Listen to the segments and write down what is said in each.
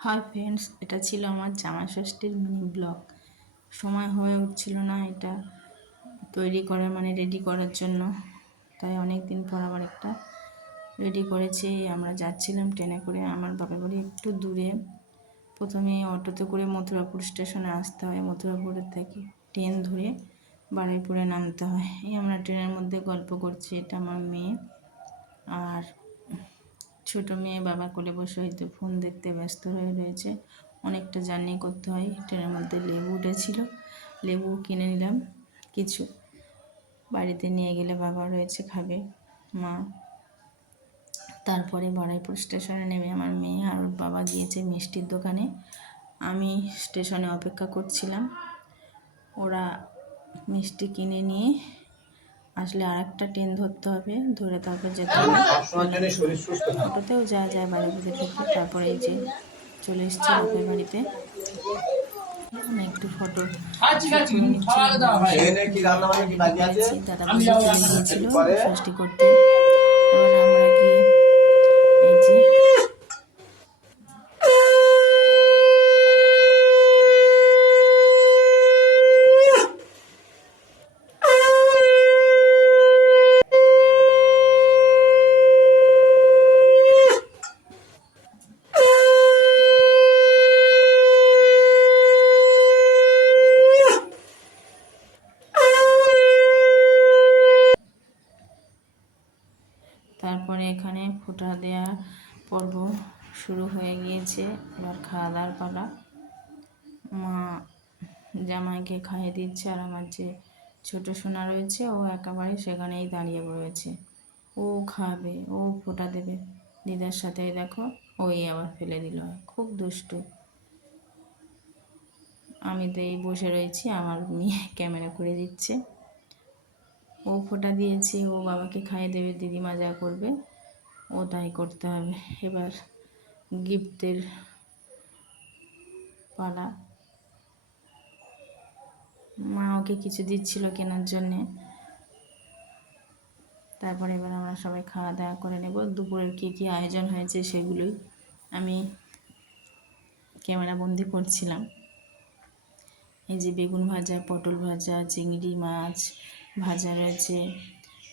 Hi friends এটা ছিল আমার জামা ষষ্ঠীর মিনি ব্লগ সময় হয়ে উঠছিল না এটা তৈরি করার মানে রেডি করার জন্য। তাই অনেক দিন পর আবার একটা রেডি করেছি। আমরা যাচ্ছিলাম ট্রেনে করে, আমার বাপের বাড়ি একটু দূরে। প্রথমে অটোতে করে মথুরাপুর স্টেশনে আসতে হয়। মথুরাপুরের থেকে ট্রেন ধরে বারুইপুরে নামতে হয়। এই আমরা ট্রেনের মধ্যে গল্প করছি। এটা আমার মেয়ে আর ছোট মেয়ে বাবা কোলে বসে হয়তো ফোন দেখতে ব্যস্ত হয়ে রয়েছে। অনেকটা জার্নি করতে হয়। ট্রেনের মধ্যে লেবু উঠেছিল। লেবু কিনে নিলাম। কিছু বাড়িতে নিয়ে গেলে বাবা রয়েছে খাবে। মা তারপরে বারাইপুর স্টেশনে নেমে আমার মেয়ে আর বাবা গিয়েছে মিষ্টির দোকানে। আমি স্টেশনে অপেক্ষা করছিলাম। ওরা মিষ্টি কিনে নিয়ে আসলে আর একটা ট্রেন ধরতে হবে ধরে তারপর যেতে হবে অটোতেও যাওয়া যায় বাড়ি বুঝে থেকে তারপরে এই যে চলে এসেছি বাপের বাড়িতে। আমি একটু ফটো দাদা বসে চলে গিয়েছিল ষষ্ঠী করতে। আমরা গিয়ে এই যে তারপরে এখানে ফোঁটা দেওয়া পর্ব শুরু হয়ে গিয়েছে। এবার খাওয়া দাওয়ার পালা। মা জামাইকে খাইয়ে দিচ্ছে আর আমার যে ছোট সোনা রয়েছে, ও একেবারে সেখানেই দাঁড়িয়ে রয়েছে। ও খাবে, ও ফোঁটা দেবে। দিদার সাথে দেখো, ওই আবার ফেলে দিল। খুব দুষ্টু। আমি তো এই বসে রয়েছি, আমার মেয়ে ক্যামেরা করে দিচ্ছে। ও ফোঁটা দিয়েছে, ও বাবাকে খাইয়ে দেবে, দিদিমা যা করবে, ও তাই করতে হবে। এবার গিফটের পালা। মা ওকে কিছু দিচ্ছিল কেনার জন্যে। তারপরে এবার আমরা সবাই খাওয়া দাওয়া করে নেব। দুপুরের কী কী আয়োজন হয়েছে সেগুলোই আমি ক্যামেরা বন্দি করছিলাম। এই যে বেগুন ভাজা, পটল ভাজা, চিংড়ি মাছ ভাজা রয়েছে,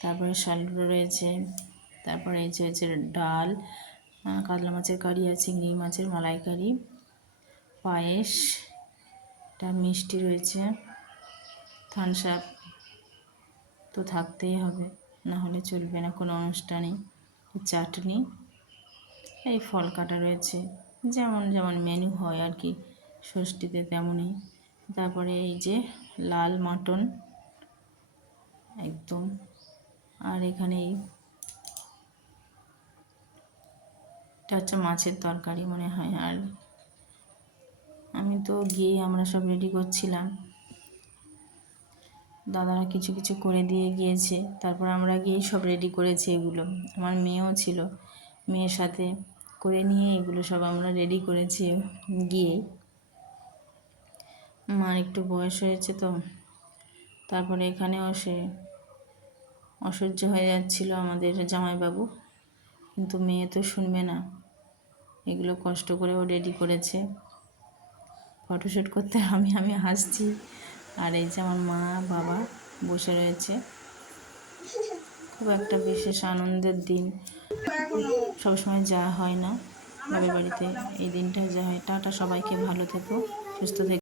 তারপরে শালুটো রয়েছে, তারপরে এই যে হচ্ছে ডাল কাতলা মাছের কারি আর চিংড়ি মাছের মালাইকারি পায়েস একটা মিষ্টি রয়েছে থানস আপ, তো থাকতেই হবে, না হলে চলবে না কোনো অনুষ্ঠানে চাটনি, এই ফল কাটা রয়েছে, যেমন যেমন মেনু হয় আর কি, ষষ্ঠীতে তেমনই, তারপরে এই যে লাল মাটন একদম। আর এখানে এটা হচ্ছে মাছের তরকারি মনে হয়। আর আমি তো গিয়ে আমরা সব রেডি করছিলাম। দাদারা কিছু কিছু করে দিয়ে গিয়েছে। তারপর আমরা গিয়ে সব রেডি করেছি এগুলো। আমার মেয়েও ছিল। মেয়ের সাথে করে নিয়ে এগুলো সব আমরা রেডি করেছি গিয়ে মার একটু বয়স হয়েছে তো তারপরে এখানেও সে অসহ্য হয়ে যাচ্ছিল আমাদের জামাইবাবু। কিন্তু মেয়ে তো শুনবে না। এগুলো কষ্ট করে ও রেডি করেছে। ফটোশ্যুট করতে আমি আমি হাসছি। আর এই যে আমার মা, বাবা বসে রয়েছে। খুব একটা বিশেষ আনন্দের দিন। সবসময় যাওয়া হয় না। বাবার বাড়িতে এই দিনটা যা হয়। টাটা সবাইকে, ভালো থেকো, সুস্থ থেকো।